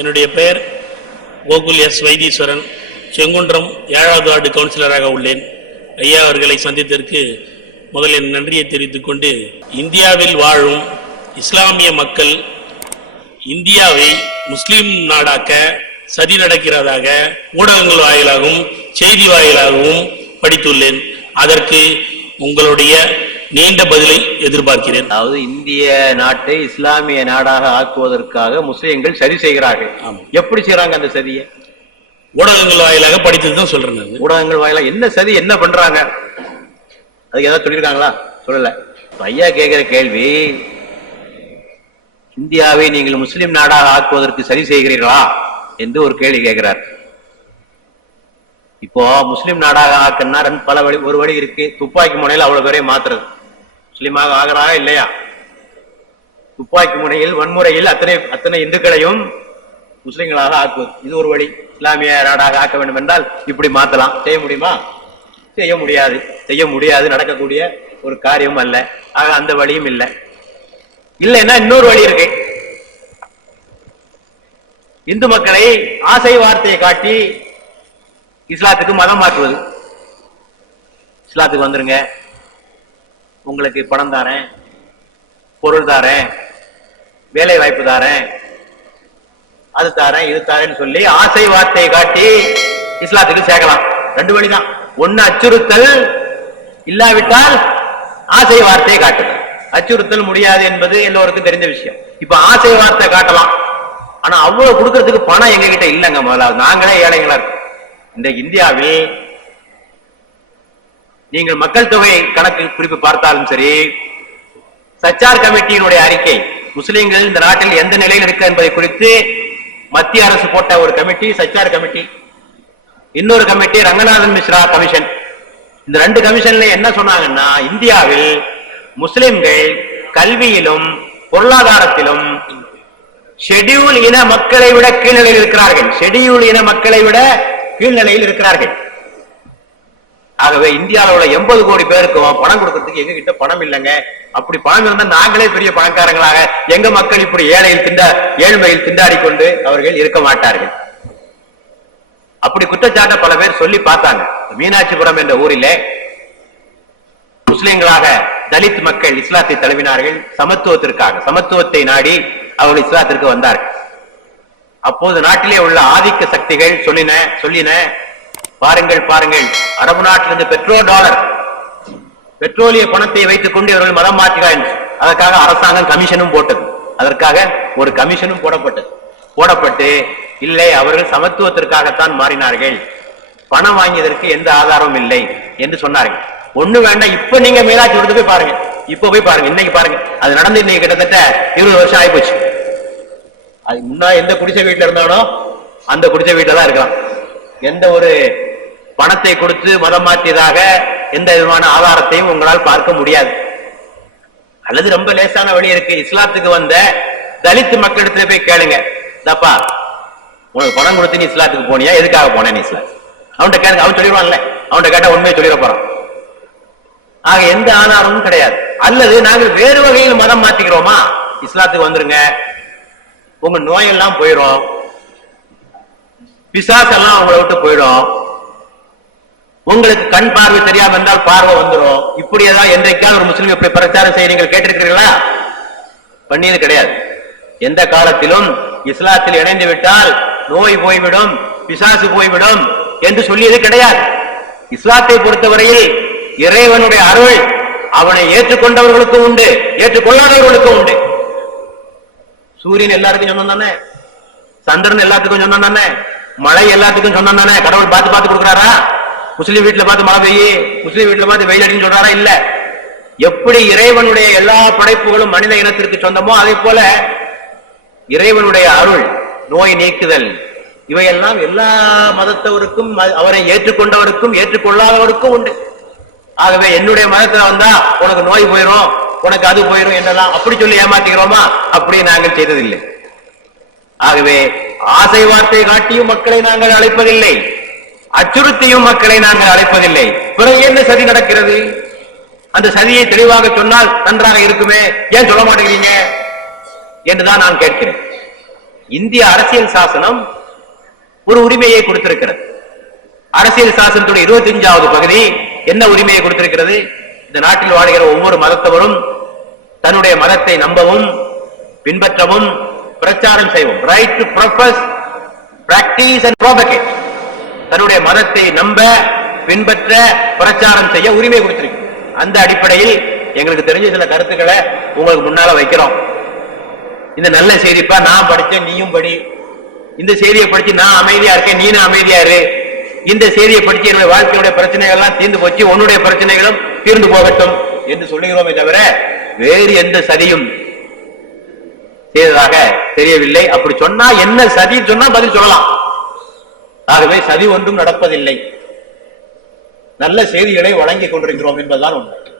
என்னுடைய பெயர் கோகுல் எஸ் வைத்தீஸ்வரன் செங்குன்றம் ஏழாவது வார்டு கவுன்சிலராக உள்ளேன். ஐயா அவர்களை சந்தித்ததற்கு முதலில் நன்றியை தெரிவித்துக் கொண்டு இந்தியாவில் வாழும் இஸ்லாமிய மக்கள் இந்தியாவை முஸ்லீம் நாடாக்க சதி நடக்கிறதாக ஊடகங்கள் வாயிலாகவும் செய்தி வாயிலாகவும் படித்துள்ளேன். அதற்கு உங்களுடைய நீண்ட பதிலை எதிர்பார்க்கிறேன். அதாவது இந்திய நாட்டை இஸ்லாமிய நாடாக ஆக்குவதற்காக முஸ்லிம்கள் சதி செய்கிறார்கள். எப்படி செய்றாங்க அந்த சதியை? ஊடகங்கள் வாயிலாக படித்தது தான் சொல்றேன் ஊடகங்கள் வாயிலா என்ன சதி என்ன பண்றாங்க? அதுக்கு ஏதாவது சொல்லியிருக்காங்களா? சொல்லல. ஐயா கேட்கிற கேள்வி இந்தியாவை நீங்கள் முஸ்லிம் நாடாக ஆக்குவதற்கு சரி செய்கிறீர்களா? என்று ஒரு கேள்வி கேட்கிறார். இப்போ முஸ்லிம் நாடாக ஆக்குன்னா பல வழி ஒரு வழி இருக்கு. துப்பாக்கி முனையில் அவ்வளவு பேரையும் மாத்துறது. முஸ்லீமாக ஆகிறாரா இல்லையா? துப்பாக்கி முனையில் வன்முறையில் அத்தனை அத்தனை இந்துக்களையும் முஸ்லிம்களாக ஆக்குவது. இது ஒரு வழி. இஸ்லாமிய நாடாக ஆக்க வேண்டும் என்றால் இப்படி மாத்தலாம். செய்ய முடியுமா? செய்ய முடியாது. செய்ய முடியாது. நடக்கக்கூடிய ஒரு காரியம் அல்ல. ஆக அந்த வழியும் இல்லை. இல்லைன்னா இன்னொரு வழி இருக்கு. இந்து மக்களை ஆசை வார்த்தையை காட்டி இஸ்லாத்துக்கு மதம் மாற்றுவது. இஸ்லாத்துக்கு வந்துருங்க. உங்களுக்கு பணம் தாரேன் பொருள் தாரேன் வேலை வாய்ப்பு தாரேன் அது தாரேன் இது தாரேன்னு சொல்லி ஆசை வார்த்தையை காட்டி இஸ்லாத்துக்கு சேர்க்கலாம். ரெண்டு வழிதான். ஒண்ணு அச்சுறுத்தல் இல்லாவிட்டால் ஆசை வார்த்தையை காட்டுதல். அச்சுறுத்தல் முடியாது என்பது எல்லோருக்கும் தெரிஞ்ச விஷயம். இப்ப ஆசை வார்த்தை காட்டலாம். ஆனா அவ்வளவு கொடுக்கறதுக்கு பணம் எங்க கிட்ட இல்லைங்க முதலாவது. நாங்களே ஏழைங்களா இருக்கோம். இந்த இந்தியாவில் நீங்கள் மக்கள் தொகை கணக்கு குறிப்பு பார்த்தாலும் சரி சச்சார் கமிட்டியினுடைய அறிக்கை முஸ்லிம்கள் இந்த நாட்டில் எந்த நிலையில் இருக்கு என்பதை குறித்து மத்திய அரசு போட்ட ஒரு கமிட்டி சச்சார் கமிட்டி. இன்னொரு கமிட்டி ரங்கநாதன் மிஸ்ரா கமிஷன். இந்த ரெண்டு கமிஷன்ல என்ன சொன்னாங்கன்னா இந்தியாவில் முஸ்லிம்கள் கல்வியிலும் பொருளாதாரத்திலும் ஷெட்யூல் இன மக்களை விட கீழ்நிலையில் இருக்கிறார்கள். ஷெடியூல் இன மக்களை விட கீழ்நிலையில் இருக்கிறார்கள். ஆகவே இந்தியாவில் உள்ள எண்பது கோடி பேருக்கும் பணம் கொடுக்கறதுக்கு எங்க கிட்ட பணம் இல்லைங்க. அப்படி பணம் இருந்தா நாங்களே பெரிய பணக்காரங்களாக எங்க மக்கள் இப்படி ஏழையில் திண்டா ஏழ்மையில் திண்டாடி கொண்டு அவர்கள் இருக்க மாட்டார்கள். அப்படி குற்றச்சாட்டை பல பேர் சொல்லி பார்த்தாங்க. மீனாட்சிபுரம் என்ற ஊரிலே முஸ்லிம்களாக தலித் மக்கள் இஸ்லாத்தை தழுவினார்கள். சமத்துவத்திற்காக சமத்துவத்தை நாடி அவர்கள் இஸ்லாத்திற்கு வந்தார்கள். அப்போது நாட்டிலே உள்ள ஆதிக்க சக்திகள் சொல்லின சொல்லின பாருங்கள் பாருங்கள். அரபு நாட்டிலிருந்து பெட்ரோல் டாலர் பெட்ரோலிய பணத்தை வைத்துக் கொண்டு இவர்கள் மதம் மாற்றுகிறார்கள் அதற்காக அரசாங்கம் கமிஷனும் போட்டது. அதற்காக ஒரு கமிஷனும் போடப்பட்டது. போடப்பட்டு இல்லை அவர்கள் சமத்துவத்திற்காகத்தான் மாறினார்கள். பணம் வாங்கியதற்கு எந்த ஆதாரமும் இல்லை என்று சொன்னார்கள். ஒண்ணு வேண்டாம் இப்ப நீங்க மீனாட்சி விடுத்து போய் பாருங்க. இப்ப போய் பாருங்க இன்னைக்கு பாருங்க. அது நடந்து இன்னைக்கு கிட்டத்தட்ட இருபது வருஷம் ஆயிப்போச்சு. அது முன்னா எந்த குடிசை வீட்டுல இருந்தானோ அந்த குடிசை வீட்டுல தான் இருக்கலாம். எந்த ஒரு பணத்தை கொடுத்து மதம் மாற்றியதாக எந்த விதமான ஆதாரத்தையும் உங்களால் பார்க்க முடியாது. அல்லது ரொம்ப லேசான வழி இருக்கு. இஸ்லாத்துக்கு வந்த தலித்து மக்களிடத்துல போய் கேளுங்க. தப்பா உனக்கு பணம் கொடுத்து நீ இஸ்லாத்துக்கு போனியா? எதுக்காக போனேன் நீ இஸ்லாம் அவன்கிட்ட கேளுங்க. அவன் சொல்லிடுவான்ல. அவன்கிட்ட கேட்டா உண்மையை சொல்லிட போறான். ஆக எந்த ஆதாரமும் கிடையாது. அல்லது நாங்கள் வேறு வகையில் மதம் மாத்திக்கிறோமா? இஸ்லாத்துக்கு வந்துருங்க. உங்க நோயெல்லாம் போயிடும். பிசாசெல்லாம் அவங்கள விட்டு போயிடும். உங்களுக்கு கண் பார்வை தெரியாம இருந்தால் பார்வை வந்துடும் இப்படி ஏதாவது என்றைக்காவது ஒரு முஸ்லீம் இப்படி பிரச்சாரம் செய்ய நீங்கள் கேட்டிருக்கிறீர்களா? பண்ணியது கிடையாது. எந்த காலத்திலும் இஸ்லாத்தில் இணைந்து விட்டால் நோய் போய்விடும் பிசாசு போய்விடும் என்று சொல்லியது கிடையாது. இஸ்லாத்தை பொறுத்தவரையில் இறைவனுடைய அருள் அவனை ஏற்றுக்கொண்டவர்களுக்கும் உண்டு ஏற்றுக்கொள்ளாதவர்களுக்கும் உண்டு. சூரியன் எல்லாருக்கும் சொன்னோம் தானே? சந்திரன் எல்லாத்துக்கும் சொந்தம் தானே? மழை எல்லாத்துக்கும் சொந்தம் தானே? கடவுள் பார்த்து பார்த்து கொடுக்குறாரா? முஸ்லீம் வீட்டுல பார்த்து மழை பெய்யி முஸ்லீம் வீட்டுல பார்த்து வெயில் அடின்னு சொல்றாரா? இல்ல. எப்படி இறைவனுடைய எல்லா படைப்புகளும் மனித இனத்திற்கு சொந்தமோ அதே போல இறைவனுடைய அருள் நோய் நீக்குதல் இவையெல்லாம் எல்லா மதத்தவருக்கும் அவரை ஏற்றுக்கொண்டவருக்கும் ஏற்றுக்கொள்ளாதவருக்கும் உண்டு. ஆகவே என்னுடைய மதத்துல வந்தா உனக்கு நோய் போயிரும் உனக்கு அது போயிரும் என்றெல்லாம் அப்படி சொல்லி ஏமாத்துகிறோமா அப்படி நாங்கள் செய்ததில்லை. ஆகவே ஆசை வார்த்தை காட்டியும் மக்களை நாங்கள் அழைப்பதில்லை. அச்சுறுத்தியும் மக்களை நாங்கள் அழைப்பதில்லை. பிறகு என்ன சதி நடக்கிறது? அந்த சதியை தெளிவாக சொன்னால் நன்றாக இருக்குமே? ஏன் சொல்ல மாட்டேங்கிறீங்க? என்றுதான் நான் கேட்கிறேன். இந்திய அரசியல் சாசனம் ஒரு உரிமையை கொடுத்திருக்கிறது. அரசியல் சாசனத்துடைய இருபத்தி பகுதி என்ன உரிமையை கொடுத்திருக்கிறது? இந்த நாட்டில் வாழ்கிற ஒவ்வொரு மதத்தவரும் தன்னுடைய மதத்தை நம்பவும் பின்பற்றவும் பிரச்சாரம் செய்வோம் right to profess practice and propagate தன்னுடைய மதத்தை நம்ப பின்பற்ற பிரச்சாரம் செய்ய உரிமை கொடுத்திருக்கு. அந்த அடிப்படையில் எங்களுக்கு தெரிஞ்ச சில கருத்துக்களை உங்களுக்கு முன்னால வைக்கிறோம். இந்த நல்ல செய்திப்பா நான் படிச்சேன் நீயும் படி. இந்த செய்தியை படிச்சு நான் அமைதியா இருக்கேன் நீனும் அமைதியா இரு. இந்த செய்தியை படிச்சு என்னுடைய வாழ்க்கையுடைய பிரச்சனைகள் எல்லாம் தீர்ந்து போச்சு உன்னுடைய பிரச்சனைகளும் தீர்ந்து போகட்டும் என்று சொல்லுகிறோமே தவிர வேறு எந்த சதியும் செய்ததாக தெரியவில்லை. அப்படி சொன்னா என்ன சதி சொன்னா பதில் சொல்லலாம். ஆகவே சதி ஒன்றும் நடப்பதில்லை. நல்ல செய்திகளை வழங்கிக் கொண்டிருக்கிறோம் என்பதுதான் உண்மை.